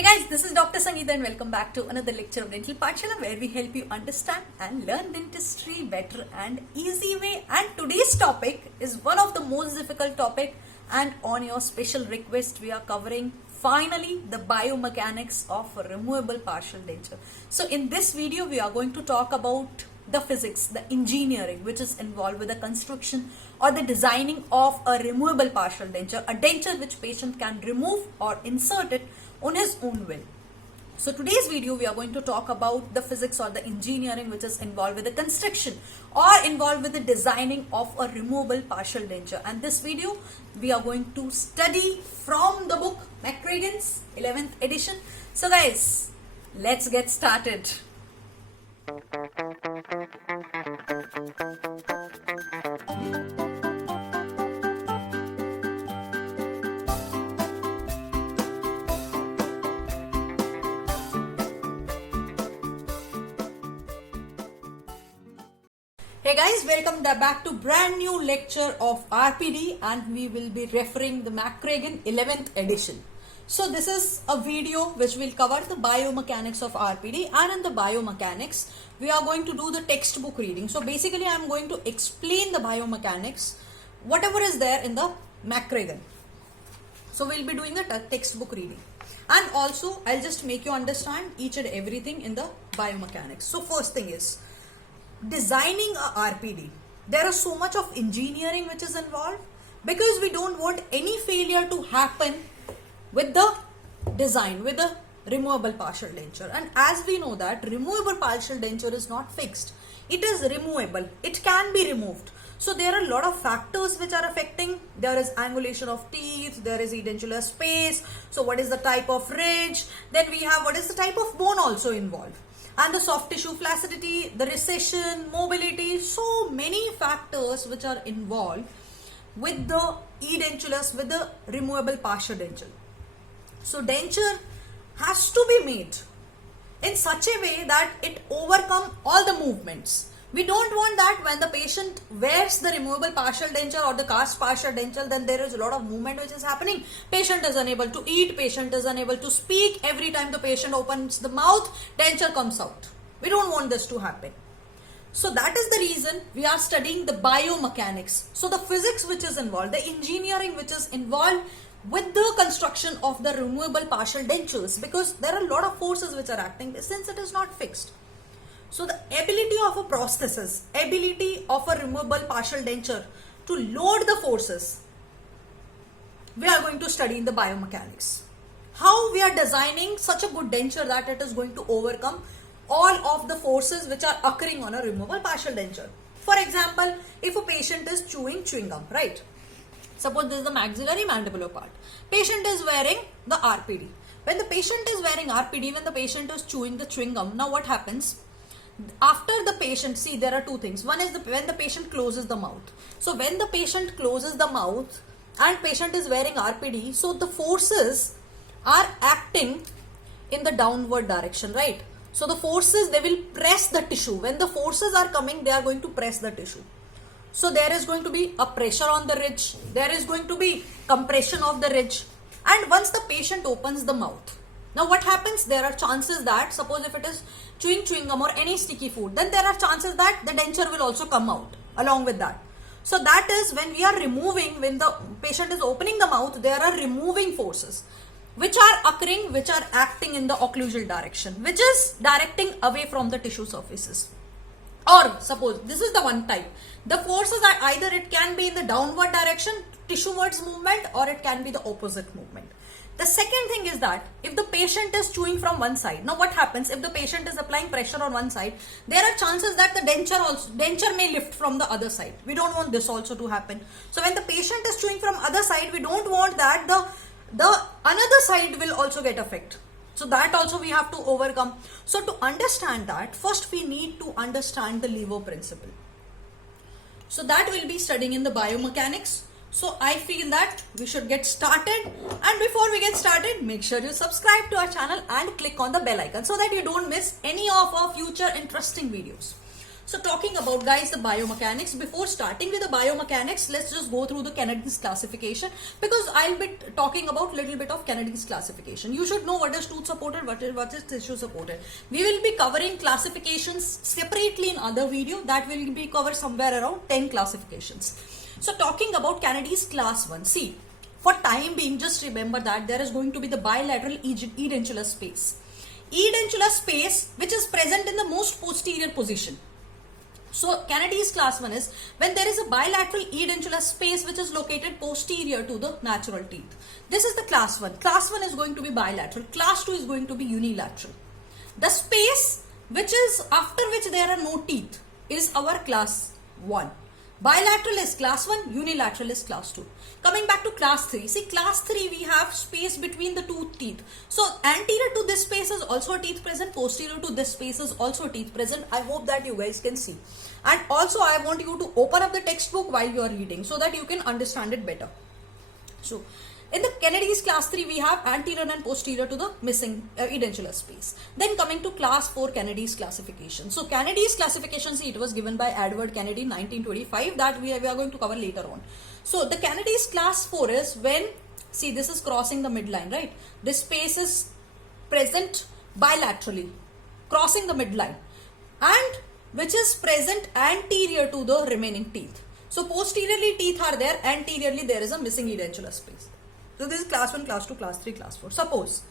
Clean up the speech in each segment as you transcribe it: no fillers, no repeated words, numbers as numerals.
Hey guys, this is Dr. Sangeeta and welcome back to another lecture of Dental Pathshala where we help you understand and learn dentistry better and easy way. And today's topic is one of the most difficult topic, and on your special request we are covering finally the biomechanics of a removable partial denture. So in this video we are going to talk about the physics, the engineering which is involved with the construction or the designing of a removable partial denture, a denture which patient can remove or insert it on his own will. So today's video we are going to talk about the physics or the engineering which is involved with the construction or involved with the designing of a removable partial denture. And this video we are going to study from the book McCragen's 11th edition. So guys, let's get started. Hey guys, welcome back to brand new lecture of RPD, and we will be referring the McCragen 11th edition. So this is a video which will cover the biomechanics of RPD, and in the biomechanics we are going to do the textbook reading. So basically I am going to explain the biomechanics, whatever is there in the McCragen. So we'll be doing the textbook reading, and also I'll just make you understand each and everything in the biomechanics. So first thing is designing a RPD. There is so much of engineering which is involved because we don't want any failure to happen with the design, with the removable partial denture. And as we know that removable partial denture is not fixed, it is removable, it can be removed. So there are a lot of factors which are affecting. There is angulation of teeth, there is edentular space, so what is the type of ridge, then we have what is the type of bone also involved, and the soft tissue flaccidity, the recession, mobility, so many factors which are involved with the edentulous, with the removable partial denture. So denture has to be made in such a way that it overcome all the movements. We don't want that when the patient wears the removable partial denture or the cast partial denture, then there is a lot of movement which is happening. Patient is unable to eat, patient is unable to speak. Every time the patient opens the mouth, denture comes out. We don't want this to happen. So that is the reason we are studying the biomechanics. So the physics which is involved, the engineering which is involved with the construction of the removable partial dentures, because there are a lot of forces which are acting since it is not fixed. So the ability of a prosthesis, ability of a removable partial denture to load the forces, we are going to study in the biomechanics. How we are designing such a good denture that it is going to overcome all of the forces which are occurring on a removable partial denture. For example, if a patient is chewing gum, right? Suppose this is the maxillary mandibular part. Patient is wearing the RPD. When the patient is wearing RPD, when the patient is chewing the chewing gum, now what happens? After the patient, see, there are two things. One is when the patient closes the mouth. So when the patient closes the mouth and patient is wearing RPD, so the forces are acting in the downward direction, right? So the forces, they will press the tissue. When the forces are coming, they are going to press the tissue. So there is going to be a pressure on the ridge. There is going to be compression of the ridge. And once the patient opens the mouth, now what happens? There are chances that, suppose if it is chewing gum or any sticky food, then there are chances that the denture will also come out along with that. So that is when we are removing, when the patient is opening the mouth, there are removing forces which are occurring, which are acting in the occlusal direction, which is directing away from the tissue surfaces. Or suppose this is the one type. The forces are either it can be in the downward direction, tissuewards movement, or it can be the opposite movement. The second thing is that if the patient is chewing from one side, now what happens if the patient is applying pressure on one side, there are chances that the denture may lift from the other side. We don't want this also to happen. So when the patient is chewing from other side, we don't want that the another side will also get affected. So that also we have to overcome. So to understand that, first we need to understand the lever principle. So that we'll be studying in the biomechanics. So I feel that we should get started, and before we get started, make sure you subscribe to our channel and click on the bell icon so that you don't miss any of our future interesting videos. So talking about, guys, the biomechanics. Before starting with the biomechanics, let's just go through the Kennedy's classification, because I'll be talking about little bit of Kennedy's classification. You should know what is tooth supported, what is tissue supported. We will be covering classifications separately in other video. That will be covered somewhere around 10 classifications. So talking about Kennedy's class 1. See, for time being, just remember that there is going to be the bilateral edentulous space. Edentulous space which is present in the most posterior position. So Kennedy's class 1 is when there is a bilateral edentulous space which is located posterior to the natural teeth. This is the class 1. Class 1 is going to be bilateral. Class 2 is going to be unilateral. The space which is after which there are no teeth is our class 1. Bilateral is class 1, unilateral is class 2. Coming back to class 3. See, class 3 we have space between the two teeth. So anterior to this space is also a teeth present, posterior to this space is also a teeth present. I hope that you guys can see. And also I want you to open up the textbook while you are reading so that you can understand it better. So in the Kennedy's class 3 we have anterior and posterior to the missing edentulous space. Then coming to class 4 Kennedy's classification. So Kennedy's classification, see, it was given by Edward Kennedy 1925, that we are going to cover later on. So the Kennedy's class 4 is when, see, this is crossing the midline, right? This space is present bilaterally, crossing the midline, and which is present anterior to the remaining teeth. So posteriorly teeth are there, anteriorly there is a missing edentulous space. So this is class 1, class 2, class 3, class 4. Suppose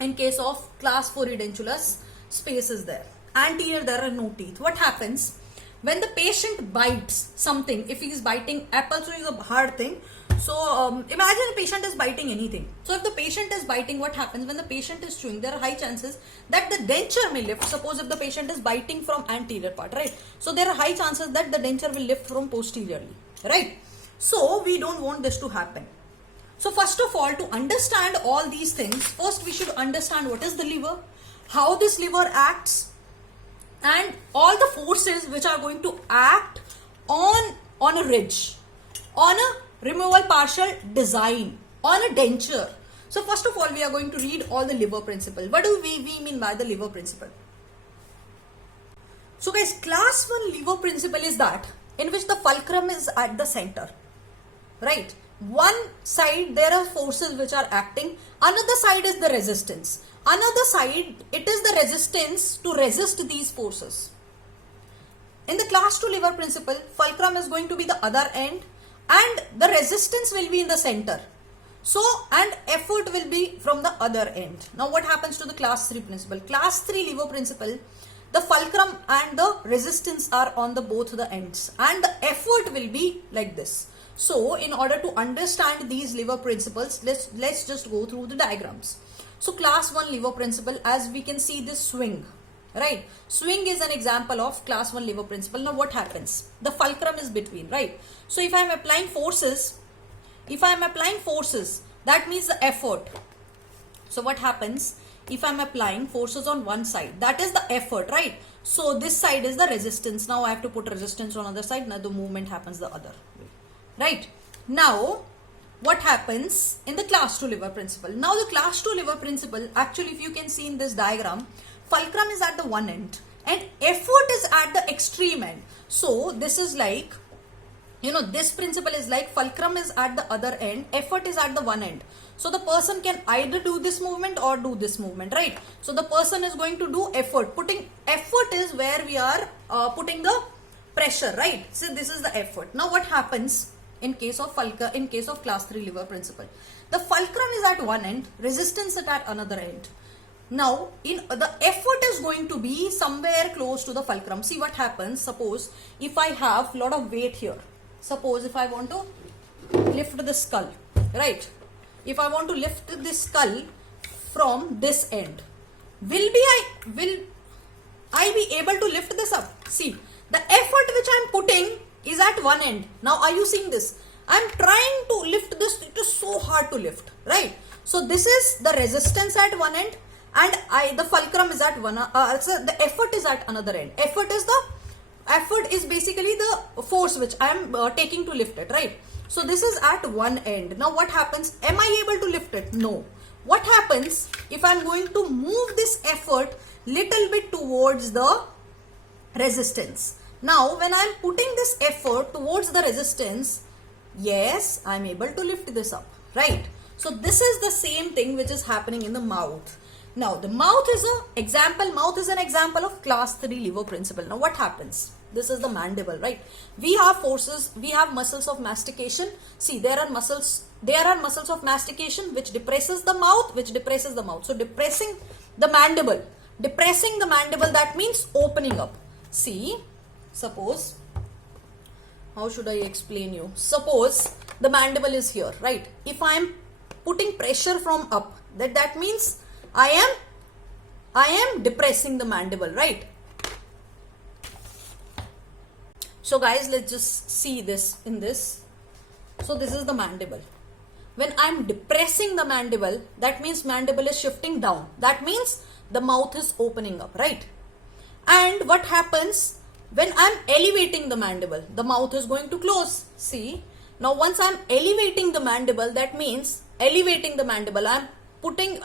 in case of class 4 edentulous space is there, anterior there are no teeth. What happens when the patient bites something? If he is biting apple, so it's a hard thing. So imagine a patient is biting anything. So if the patient is biting, what happens when the patient is chewing? There are high chances that the denture may lift. Suppose if the patient is biting from anterior part, right? So there are high chances that the denture will lift from posteriorly, right? So we don't want this to happen. So first of all, to understand all these things, first we should understand what is the liver, how this liver acts, and all the forces which are going to act on a ridge, on a removal partial design, on a denture. So first of all, we are going to read all the liver principle. What do we mean by the liver principle? So guys, class 1 liver principle is that in which the fulcrum is at the center, right? One side there are forces which are acting, another side is the resistance, another side it is the resistance to resist these forces. In the class 2 liver principle, fulcrum is going to be the other end and the resistance will be in the center. So, and effort will be from the other end. Now what happens to the class 3 principle? Class 3 liver principle, the fulcrum and the resistance are on the both the ends and the effort will be like this. So in order to understand these liver principles, let's just go through the diagrams. So class 1 liver principle, as we can see this swing, right? Swing is an example of class 1 liver principle. Now what happens? The fulcrum is between, right? So if I am applying forces, that means the effort. So what happens if I am applying forces on one side? That is the effort, right? So this side is the resistance. Now I have to put resistance on other side. Now the movement happens the other way. Right. Now, what happens in the class 2 liver principle? Now, the class 2 liver principle, actually, if you can see in this diagram, fulcrum is at the one end and effort is at the extreme end. So, this is like, you know, this principle is like fulcrum is at the other end, effort is at the one end. So, the person can either do this movement or do this movement, right? So, the person is going to do effort. Putting effort is where we are putting the pressure, right? So, this is the effort. Now, what happens in case of class 3 liver principle? The fulcrum is at one end, resistance is at another end. Now, the effort is going to be somewhere close to the fulcrum. See what happens. Suppose if I have lot of weight here. Suppose if I want to lift the skull, right? If I want to lift this skull from this end, will I be able to lift this up? See, the effort which I am putting is at one end. Now are you seeing this? I am trying to lift this. It is so hard to lift, right? So this is the resistance at one end and the fulcrum is at one, so the effort is at another end. Effort is basically the force which I am taking to lift it, right? So this is at one end. Now what happens? Am I able to lift it? No. What happens if I am going to move this effort little bit towards the resistance? Now, when I am putting this effort towards the resistance, yes, I am able to lift this up, right? So this is the same thing which is happening in the mouth. Now, the mouth is an example of class 3 lever principle. Now, what happens? This is the mandible, right? We have forces, we have muscles of mastication. See, there are muscles of mastication which depresses the mouth, So depressing the mandible, that means opening up. See, suppose, how should I explain you? Suppose the mandible is here, right? If I am putting pressure from up, that means I am depressing the mandible, right? So guys, let's just see this in this. So this is the mandible. When I'm depressing the mandible, that means mandible is shifting down. That means the mouth is opening up, right? And what happens when I'm elevating the mandible? The mouth is going to close. See, now once I'm elevating the mandible, that means elevating the mandible, I'm putting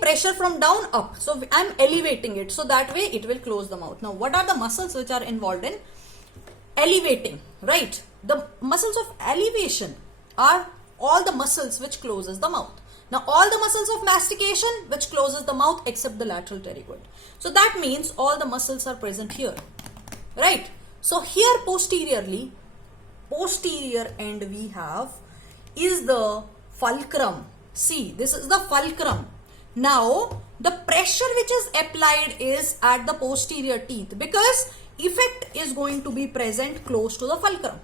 pressure from down up. So I'm elevating it. So that way it will close the mouth. Now what are the muscles which are involved in elevating, right? The muscles of elevation are all the muscles which closes the mouth. Now all the muscles of mastication which closes the mouth except the lateral pterygoid. So that means all the muscles are present here, right? So here posterior end we have is the fulcrum. See, this is the fulcrum. Now the pressure which is applied is at the posterior teeth because effect is going to be present close to the fulcrum.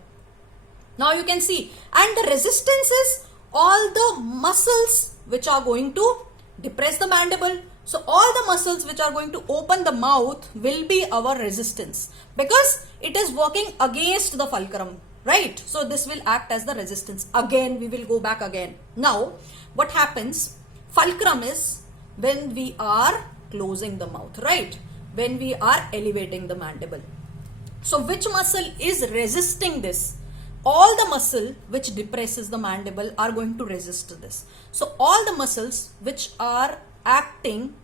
Now you can see, and the resistance is all the muscles which are going to depress the mandible. So all the muscles which are going to open the mouth will be our resistance because it is working against the fulcrum, right? So this will act as the resistance. Again, we will go back again. Now, what happens? Fulcrum is when we are closing the mouth, right? When we are elevating the mandible. So which muscle is resisting this? All the muscle which depresses the mandible are going to resist this. So all the muscles which are acting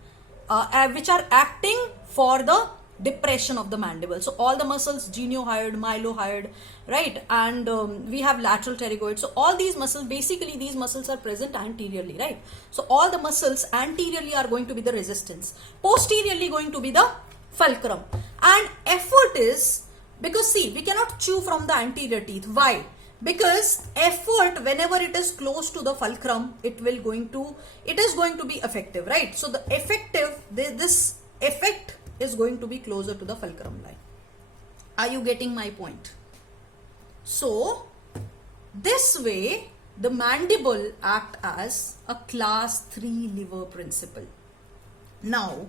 for the depression of the mandible. So all the muscles, geniohyoid, mylohyoid, right? And we have lateral pterygoid. So all these muscles, basically these muscles are present anteriorly, right? So all the muscles anteriorly are going to be the resistance. Posteriorly going to be the fulcrum. And effort is, because see, we cannot chew from the anterior teeth. Why? Because effort, whenever it is close to the fulcrum, it is going to be effective, right? So the this effect is going to be closer to the fulcrum line. Are you getting my point? So this way the mandible act as a class 3 lever principle. Now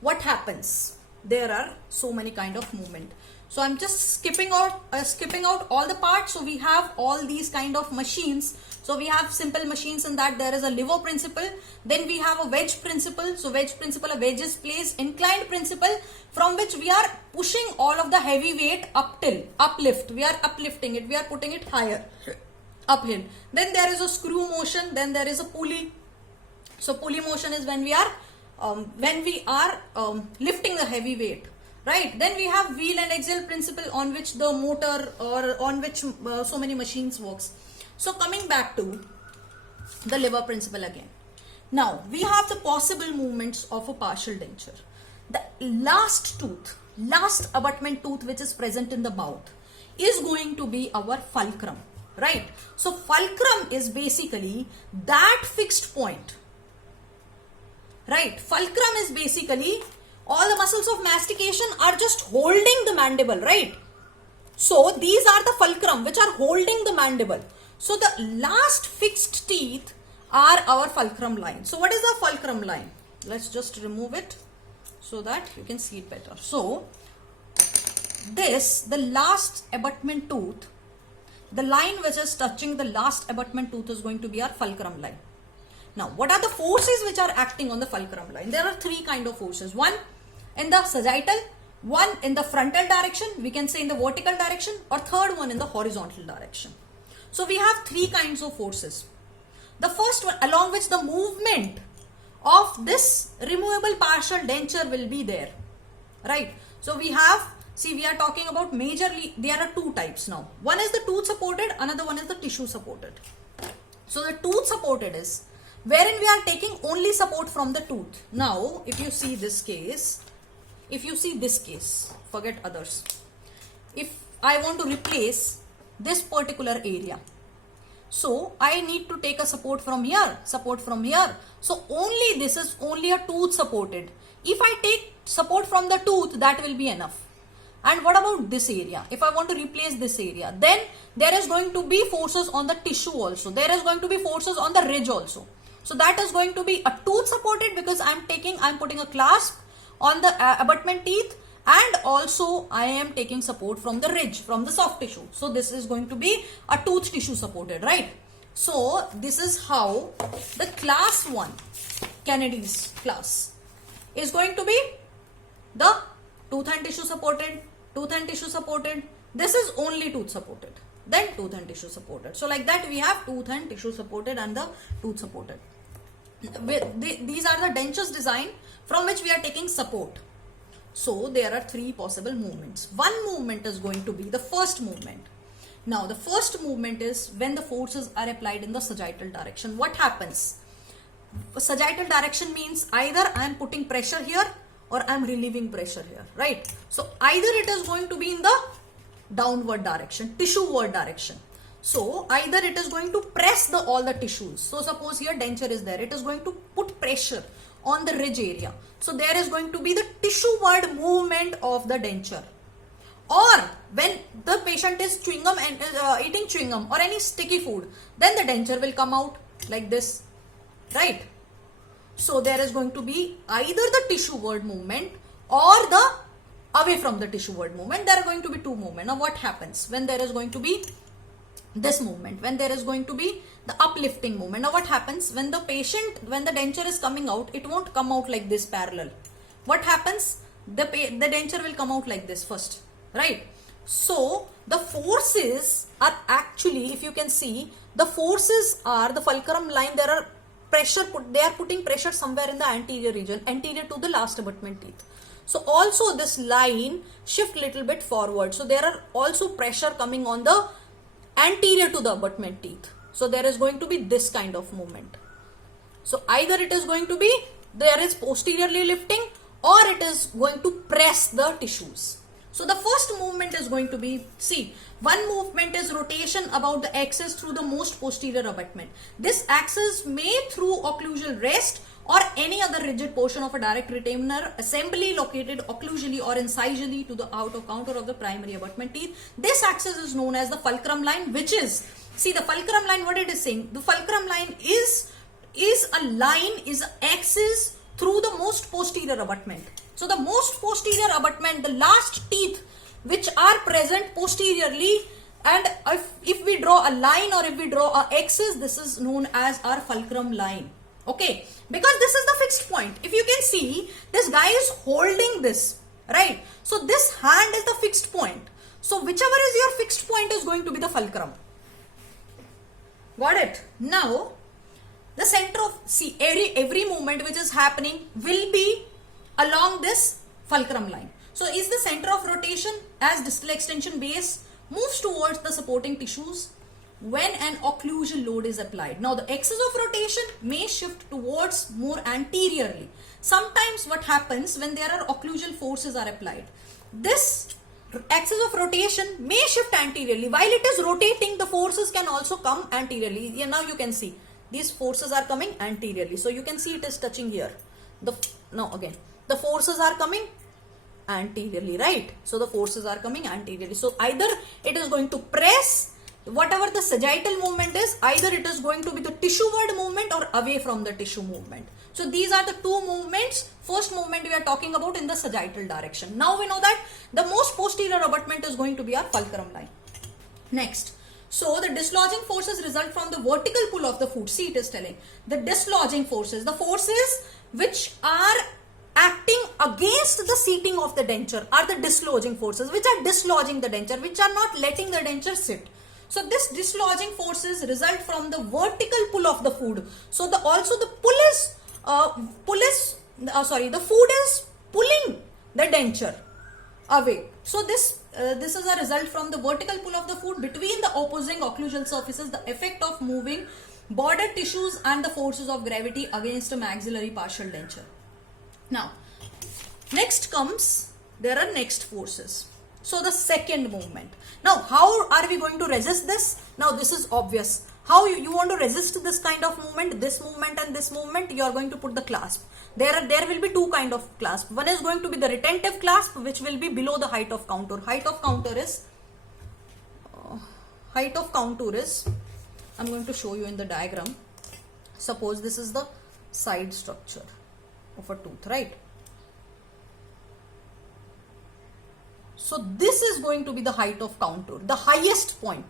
what happens? There are so many kind of movement. So I'm just skipping out all the parts. So we have all these kind of machines. So we have simple machines in that there is a lever principle. Then we have a wedge principle. So wedge principle, a wedge is placed. Inclined principle, from which we are pushing all of the heavy weight uplift. We are uplifting it. We are putting it higher, uphill. Then there is a screw motion. Then there is a pulley. So pulley motion is when we are lifting the heavy weight. Right, then we have wheel and axle principle on which the motor or on which so many machines works. So coming back to the lever principle again. Now we have the possible movements of a partial denture. The last abutment tooth which is present in the mouth is going to be our fulcrum, right? So fulcrum is basically that fixed point, right? Fulcrum is basically all the muscles of mastication are just holding the mandible, right? So these are the fulcrum which are holding the mandible. So the last fixed teeth are our fulcrum line. So what is the fulcrum line? Let's just remove it so that you can see it better. So the last abutment tooth, the line which is touching the last abutment tooth is going to be our fulcrum line. Now what are the forces which are acting on the fulcrum line? There are three kind of forces. One in the sagittal, one in the frontal direction, we can say in the vertical direction, or third one in the horizontal direction. So we have three kinds of forces. The first one, along which the movement of this removable partial denture will be there, right? So we have See, we are talking about majorly, there are two types now. One is the tooth supported, another one is the tissue supported. So the tooth supported is wherein we are taking only support from the tooth. Now, if you see this case, forget others. If I want to replace this particular area, so I need to take a support from here. So only this is only a tooth supported. If I take support from the tooth, that will be enough. And what about this area? If I want to replace this area, then there is going to be forces on the tissue also. There is going to be forces on the ridge also. So that is going to be a tooth supported because I'm putting a clasp on the abutment teeth, and also I am taking support from the ridge, from the soft tissue. So this is going to be a tooth tissue supported, right? So this is how the class 1, Kennedy's class, is going to be the tooth and tissue supported, this is only tooth supported, then tooth and tissue supported. So like that we have tooth and tissue supported and the tooth supported. These are the dentures design from which we are taking support. So there are 3 possible movements. One movement is going to be the first movement. Now the first movement is when the forces are applied in the sagittal direction. What happens? Sagittal direction means either I am putting pressure here or I am relieving pressure here, right? So either it is going to be in the downward direction, tissue-ward direction. So either it is going to press all the tissues. So suppose here denture is there, it is going to put pressure on the ridge area. So there is going to be the tissue-ward movement of the denture. Or when the patient is chewing gum and eating chewing gum or any sticky food, then the denture will come out like this, right? So there is going to be either the tissue-ward movement or the away from the tissue-ward movement. There are going to be 2 movements. Now what happens when there is going to be this movement, when there is going to be the uplifting movement? Now what happens when the denture is coming out, it won't come out like this parallel. What happens? The denture will come out like this first, right? So the forces are actually, if you can see, the forces are the fulcrum line. There are they are putting pressure somewhere in the anterior region, anterior to the last abutment teeth. So also this line shift little bit forward. So there are also pressure coming on the anterior to the abutment teeth. So there is going to be this kind of movement. So either it is going to be there is posteriorly lifting or it is going to press the tissues. So the first movement is going to be, see, one movement is rotation about the axis through the most posterior abutment. This axis may through occlusal rest or any other rigid portion of a direct retainer assembly located occlusally or incisally to the outer counter of the primary abutment teeth. This axis is known as the fulcrum line, which is, see the fulcrum line, what it is saying, the fulcrum line is an axis through the most posterior abutment. So the most posterior abutment, the last teeth which are present posteriorly, and if we draw a line or if we draw a axis, this is known as our fulcrum line. Okay, because this is the fixed point. If you can see, this guy is holding this, right? So this hand is the fixed point. So whichever is your fixed point is going to be the fulcrum. Got it? Now, the center of, see, every movement which is happening will be along this fulcrum line. So is the center of rotation as distal extension base moves towards the supporting tissues when an occlusal load is applied. Now the axis of rotation may shift towards more anteriorly. Sometimes what happens when there are occlusal forces are applied, this axis of rotation may shift anteriorly. While it is rotating, the forces can also come anteriorly. Here now you can see these forces are coming anteriorly. So you can see it is touching here. The forces are coming anteriorly, right? So the forces are coming anteriorly. So either it is going to press, whatever the sagittal movement is, either it is going to be the tissue-ward movement or away from the tissue movement. So these are the 2 movements. First movement we are talking about in the sagittal direction. Now we know that the most posterior abutment is going to be our fulcrum line. Next. So the dislodging forces result from the vertical pull of the foot. See, it is telling the dislodging forces, the forces which are acting against the seating of the denture are the dislodging forces, which are dislodging the denture, which are not letting the denture sit. So this dislodging forces result from the vertical pull of the foot. So the foot is pulling the denture. away. So this is a result from the vertical pull of the foot between the opposing occlusal surfaces, the effect of moving border tissues and the forces of gravity against a maxillary partial denture. Now, next comes, there are next forces. So the second movement. Now, how are we going to resist this? Now, this is obvious. How you want to resist this kind of movement, this movement and this movement, you are going to put the clasp. There will be two kind of clasp. One is going to be the retentive clasp, which will be below the height of contour. Height of contour is, I'm going to show you in the diagram. Suppose this is the side structure of a tooth, right? So this is going to be the height of contour, the highest point,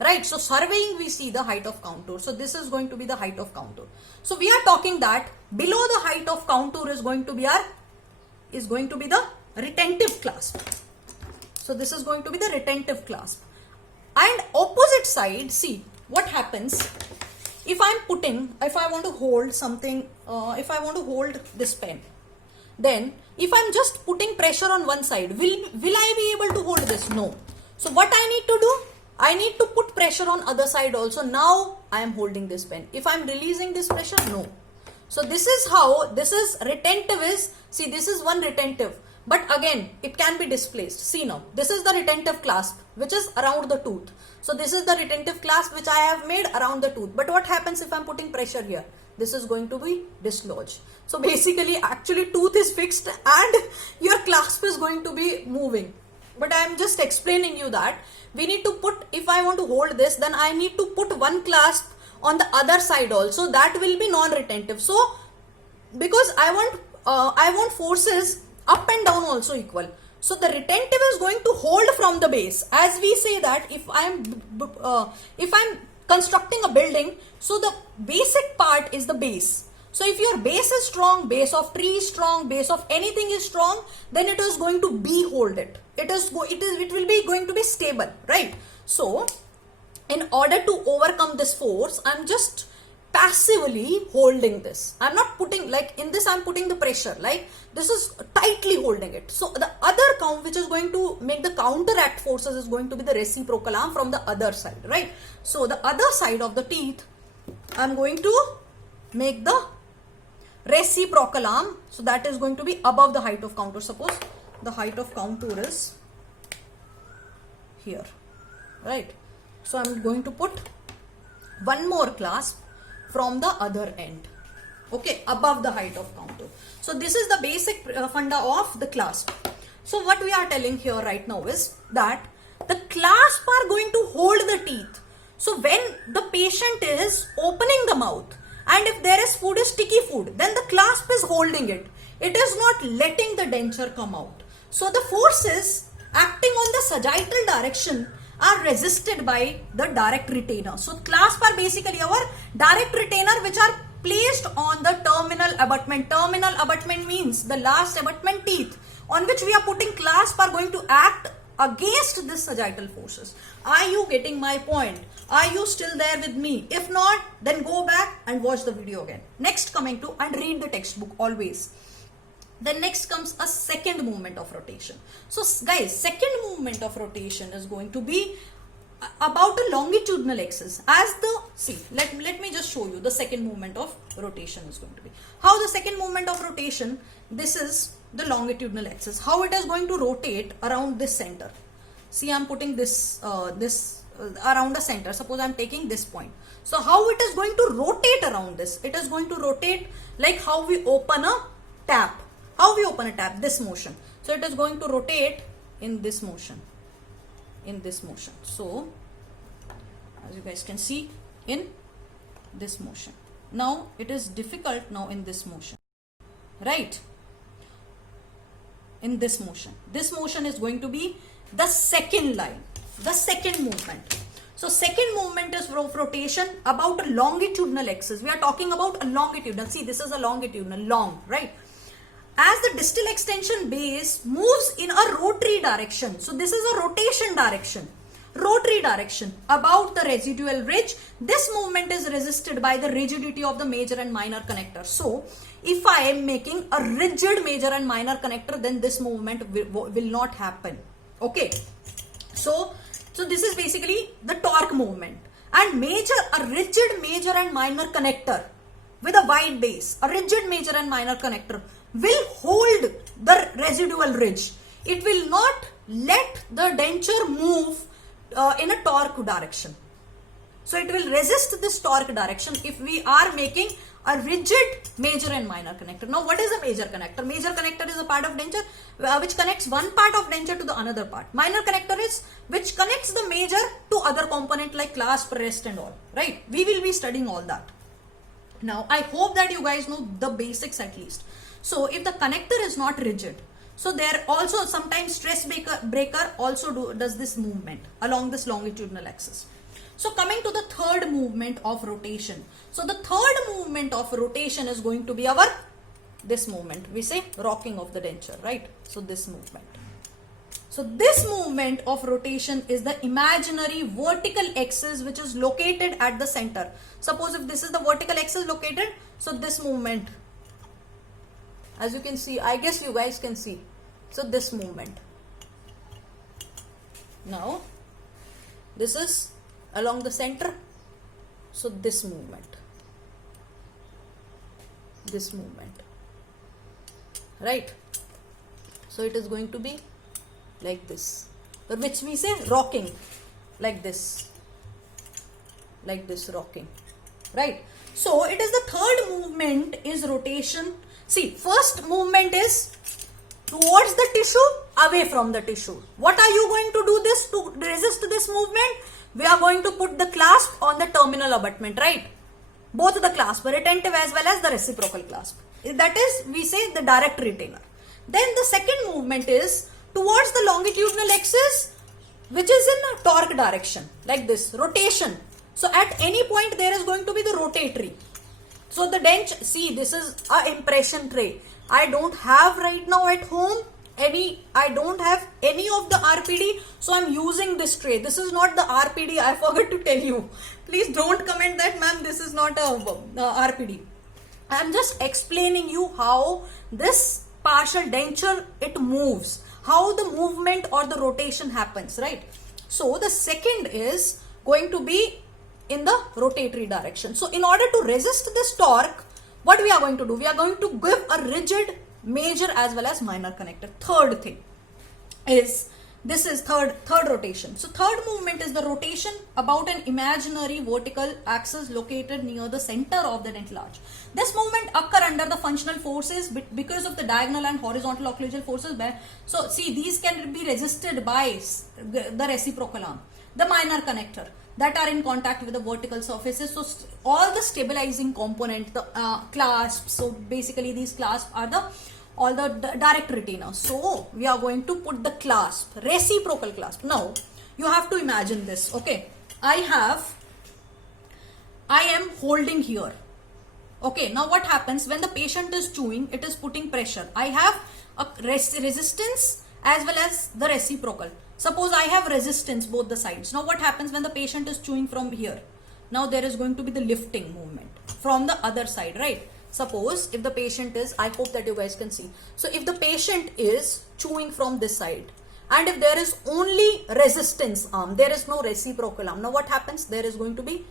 right? So surveying, we see the height of contour. So this is going to be the height of contour. So we are talking that below the height of contour is going to be the retentive clasp. So this is going to be the retentive clasp. And opposite side, see what happens if I want to hold something, if I want to hold this pen, then if I'm just putting pressure on one side, will I be able to hold this? No. So what I need to do? I need to put pressure on other side also. Now I am holding this pen. If I'm releasing this pressure, no. So this is how, this is retentive is, see this is one retentive, but again it can be displaced. See now, this is the retentive clasp which is around the tooth. So this is the retentive clasp which I have made around the tooth. But what happens if I'm putting pressure here? This is going to be dislodged. So basically actually tooth is fixed and your clasp is going to be moving. But I am just explaining you that we need to put, if I want to hold this, then I need to put one clasp on the other side also. That will be non-retentive. So because I want forces up and down also equal. So the retentive is going to hold from the base. As we say that if I'm constructing a building, so the basic part is the base. So if your base is strong, base of tree is strong, base of anything is strong, then it is going to be hold it. It will be going to be stable, right? So in order to overcome this force, I'm just passively holding this. I'm not putting, like in this I'm putting the pressure, like this is tightly holding it. So the other count which is going to make the counteract forces is going to be the reciprocal arm from the other side, right? So the other side of the teeth, I'm going to make the reciprocal arm. So that is going to be above the height of contour. Suppose the height of contour is here, right? So I'm going to put one more clasp from the other end, okay, above the height of contour. So this is the basic funda of the clasp. So what we are telling here right now is that the clasp are going to hold the teeth. So when the patient is opening the mouth and if there is food, is sticky food, then the clasp is holding it. It is not letting the denture come out. So the forces acting on the sagittal direction are resisted by the direct retainer. So clasp are basically our direct retainer which are placed on the terminal abutment. Terminal abutment means the last abutment teeth on which we are putting clasp are going to act against this sagittal forces. Are you getting my point? Are you still there with me? If not, then go back and watch the video again. Next coming to, and read the textbook always. Then next comes a second movement of rotation. So guys, second movement of rotation is going to be about a longitudinal axis. As the, see, let me just show you the second movement of rotation is going to be. How the second movement of rotation, this is the longitudinal axis. How it is going to rotate around this center. See, I'm putting this, around the center. Suppose I'm taking this point. So how it is going to rotate around this? It is going to rotate like how we open a tap. How we open a tap? This motion. So it is going to rotate in this motion. In this motion. So as you guys can see, in this motion. Now it is difficult now in this motion, right? In this motion. This motion is going to be the second line, the second movement. So second movement is rotation about a longitudinal axis. We are talking about a longitudinal. See, this is a longitudinal, long, right? As the distal extension base moves in a rotary direction. So this is a rotation direction. Rotary direction about the residual ridge. This movement is resisted by the rigidity of the major and minor connector. So If I am making a rigid major and minor connector, then this movement will not happen. Okay. So this is basically the torque movement. And a rigid major and minor connector with a wide base, a rigid major and minor connector will hold the residual ridge. It will not let the denture move in a torque direction. So it will resist this torque direction if we are making a rigid major and minor connector. Now what is a major connector? Major connector is a part of denture which connects one part of denture to the another part. Minor connector is which connects the major to other component like clasp, rest and all. Right? We will be studying all that. Now I hope that you guys know the basics at least. So if the connector is not rigid, so there also sometimes stress breaker also does this movement along this longitudinal axis. So coming to the third movement of rotation. So the third movement of rotation is going to be this movement. We say rocking of the denture, right? So this movement. So this movement of rotation is the imaginary vertical axis which is located at the center. Suppose if this is the vertical axis located, so this movement, as you can see, I guess you guys can see. So this movement. Now, this is along the center. So this movement. This movement. Right? So it is going to be like this. Or which we say rocking. Like this. Like this rocking. Right? So it is the third movement is rotation. See, first movement is towards the tissue, away from the tissue. What are you going to do this to resist this movement? We are going to put the clasp on the terminal abutment, right? Both the clasp, retentive as well as the reciprocal clasp. That is, we say the direct retainer. Then the second movement is towards the longitudinal axis, which is in a torque direction, like this, rotation. So at any point there is going to be the rotatory. So the denture, see, this is a impression tray. I don't have right now at home I don't have any of the RPD, so I'm using this tray. This is not the RPD, I forgot to tell you. Please don't comment that, ma'am, this is not a RPD. I'm just explaining you how this partial denture, it moves, how the movement or the rotation happens, right? So the second is going to be in the rotatory direction. So in order to resist this torque, what we are going to do? We are going to give a rigid major as well as minor connector. Third thing is, this is third rotation. So third movement is the rotation about an imaginary vertical axis located near the center of the dental arch. This movement occur under the functional forces because of the diagonal and horizontal occlusal forces. So see, these can be resisted by the reciprocal arm, the minor connector, that are in contact with the vertical surfaces. So all the stabilizing component, the clasps, so basically these clasps are all the direct retainers. So we are going to put the clasp, reciprocal clasp. Now you have to imagine this. Okay, I am holding here. Okay, now what happens when the patient is chewing? It is putting pressure. I have a resistance as well as the reciprocal. Suppose I have resistance both the sides. Now what happens when the patient is chewing from here? Now there is going to be the lifting movement from the other side, right? Suppose if the patient is, I hope that you guys can see. So if the patient is chewing from this side and if there is only resistance arm, there is no reciprocal arm. Now what happens? There is going to be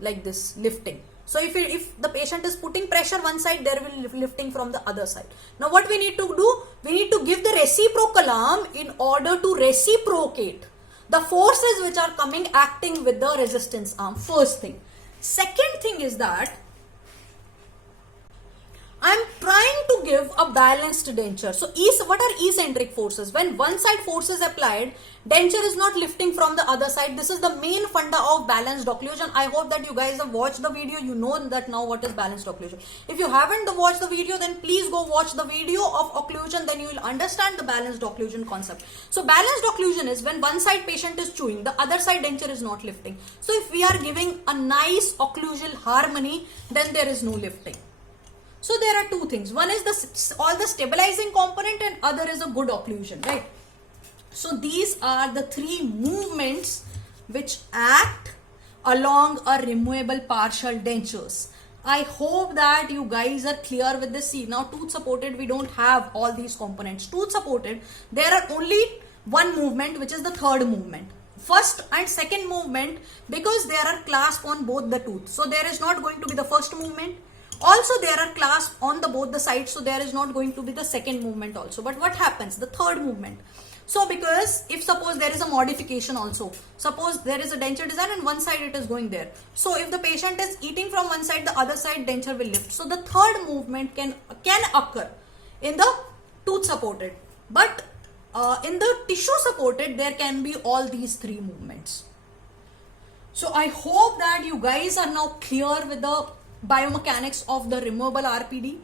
like this lifting. So if the patient is putting pressure one side, there will be lifting from the other side. Now what we need to do? We need to give the reciprocal arm in order to reciprocate the forces which are coming acting with the resistance arm. First thing. Second thing is that I'm trying to give a balanced denture. So what are eccentric forces? When one side force is applied, denture is not lifting from the other side. This is the main funda of balanced occlusion. I hope that you guys have watched the video. You know that now what is balanced occlusion. If you haven't watched the video, then please go watch the video of occlusion. Then you will understand the balanced occlusion concept. So balanced occlusion is when one side patient is chewing, the other side denture is not lifting. So if we are giving a nice occlusal harmony, then there is no lifting. So there are two things. One is all the stabilizing component and other is a good occlusion, right? So these are the three movements which act along a removable partial dentures. I hope that you guys are clear with this. See, now tooth supported, we don't have all these components. Tooth supported, there are only one movement, which is the third movement. First and second movement, because there are clasp on both the tooth, so there is not going to be the first movement. Also there are clasp on the both the sides, so there is not going to be the second movement also. But what happens, the third movement? So because if suppose there is a modification also, suppose there is a denture design and one side it is going there, so if the patient is eating from one side, the other side denture will lift. So the third movement can occur in the tooth supported, but in the tissue supported there can be all these three movements. So I hope that you guys are now clear with the biomechanics of the removable RPD,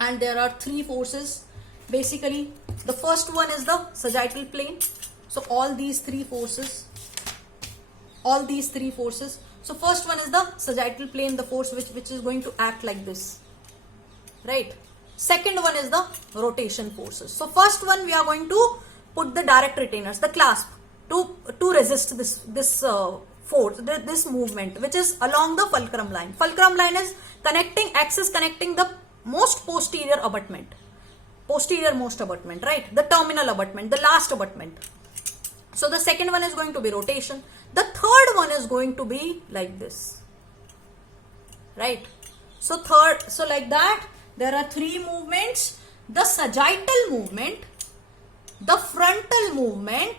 and there are three forces. Basically, the first one is the sagittal plane. So all these three forces. So first one is the sagittal plane, the force which is going to act like this, right? Second one is the rotation forces. So first one, we are going to put the direct retainers, the clasp, to resist this force, this movement, which is along the fulcrum line. Fulcrum line is axis connecting the most posterior abutment, right? The terminal abutment, the last abutment. So the second one is going to be rotation. The third one is going to be like this, right? So like that, there are three movements: the sagittal movement, the frontal movement,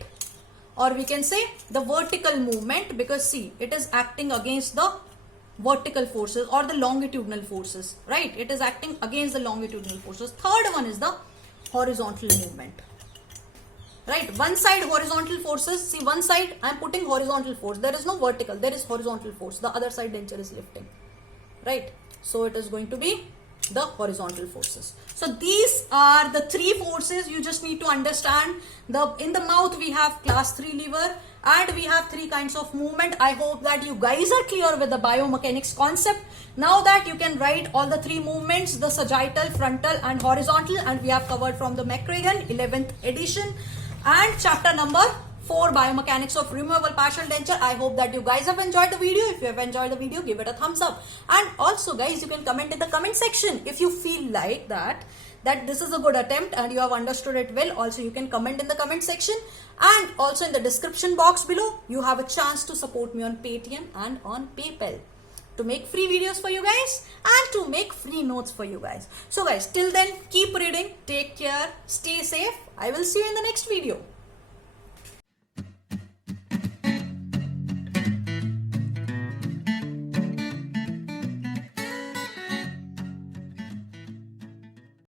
or we can say the vertical movement, because see, it is acting against the vertical forces or the longitudinal forces, right? It is acting against the longitudinal forces. Third one is the horizontal movement, right? One side horizontal forces. See, one side I am putting horizontal force. There is no vertical, there is horizontal force. The other side denture is lifting, right? So it is going to be the horizontal forces. So these are the three forces you just need to understand. In the mouth we have class 3 lever, and we have three kinds of movement. I hope that you guys are clear with the biomechanics concept. Now that you can write all the three movements, the sagittal, frontal and horizontal, and we have covered from the McCragen 11th edition and chapter number 4, biomechanics of removable partial denture. I hope that you guys have enjoyed the video. If you have enjoyed the video, give it a thumbs up. And also guys, you can comment in the comment section if you feel like that this is a good attempt and you have understood it well. Also you can comment in the comment section, and also in the description box below you have a chance to support me on Paytm and on PayPal to make free videos for you guys and to make free notes for you guys. So guys, till then, keep reading, take care, stay safe. I will see you in the next video.